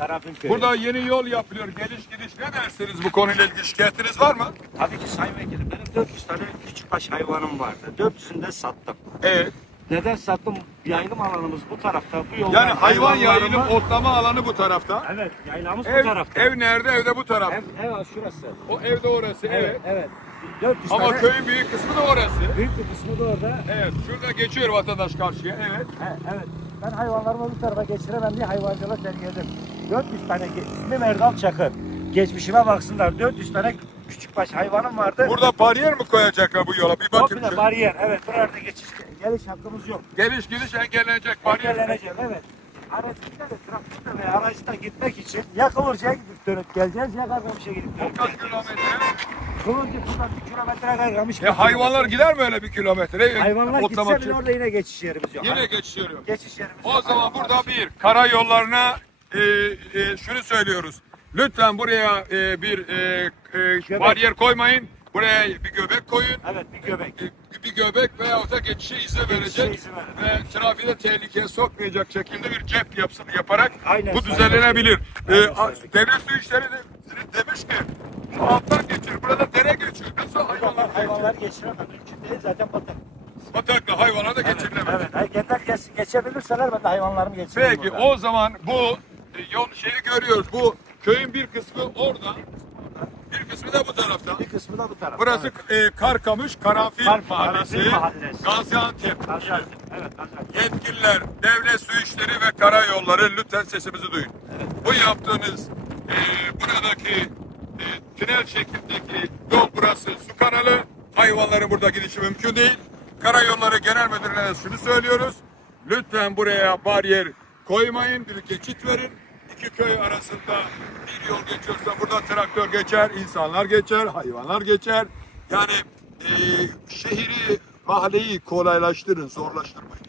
Karanfil köyü. Burada yeni yol yapılıyor. Geliş gidiş ne dersiniz bu konuyla ilgili şikayetiniz var mı? Tabii ki sayın vekilim benim 400 tane küçükbaş hayvanım vardı. 400'ünü de sattım. Evet. Neden sattım? Yayılım alanımız bu tarafta. Bu yolda Yani hayvan yayılım otlama alanı bu tarafta. Evet yaylamız bu Ev, tarafta. ev nerede? Evde bu taraf. Ev, ev şurası. O evde orası. Evet. Evet. evet. 400 Ama tane. köyün büyük kısmı da orası. Büyük bir kısmı da orada. Evet. Şurada geçiyor vatandaş karşıya. Evet. He, evet. Ben hayvanlarımı bu tarafa geçiremem diye hayvancılık tercih ederim. 400 tane, ge- ismim Erdal Çakır. Geçmişime baksınlar. 400 tane küçükbaş hayvanım vardı. Burada bariyer mi koyacaklar bu yola? Bir bakın. Komple bariyer. Evet, buralarda geçiş, geliş hakkımız yok. Geliş gidiş engellenecek bariyer. Engellenecek, evet. Araçta da, trafikte ve araçta gitmek için ya Kıvırcık'a gidip dönüp geleceğiz ya Kargamış'a gidip O dönüp kaç kilometre? Kıvırcık buradan bir kilometre Kargamış. E hayvanlar gider mi öyle bir kilometre? Hayvanlar Otlamak gitse bile orada yine geçiş yerimiz yok. Yine geçiyor. Geçiş yerimiz O yok. zaman Hayvanlar burada bir karayollarına e, e, şunu söylüyoruz. Lütfen buraya e, bir e, e, Göbek. bariyer koymayın. Buraya bir göbek koyun. Evet, bir göbek. E, bir göbek veya da geçişe izin verecek izin ve trafiğe tehlikeye sokmayacak şekilde bir cep yapsın yaparak Aynen, bu düzenlenebilir. aynen. E, a- devlet su işleri de demiş ki bu alttan geçiyor. Burada dere geçiyor. Nasıl hayvanlar Hayvanlar, hayvanlar hayvanlar geçiremez. Mümkün değil zaten batak. batakla hayvana da geçirilemez. Evet, evet. Gençler geç, geçebilirseler ben de hayvanlarımı geçiririm. Peki burada. o zaman bu e, yol şeyi görüyoruz. Bu köyün bir kısmı orada. Bir kısmı da bu tarafta. Bir kısmı da bu tarafta. Burası e, Karkamış Karanfil Kar- Mahallesi. Karanfil Mahallesi. Gaziantep. Gaziantep. Evet, Gaziantep. Yetkililer, devlet su işleri ve karayolları lütfen sesimizi duyun. Bu yaptığınız e, buradaki e, tünel şeklindeki yol burası su kanalı. Hayvanların burada gidişi mümkün değil. Karayolları Genel Müdürlüğü'ne şunu söylüyoruz. Lütfen buraya bariyer koymayın, bir geçit verin. İki köy arasında bir yol geçiyorsa burada traktör geçer, insanlar geçer, hayvanlar geçer. Yani e, şehri, mahalleyi kolaylaştırın, zorlaştırmayın.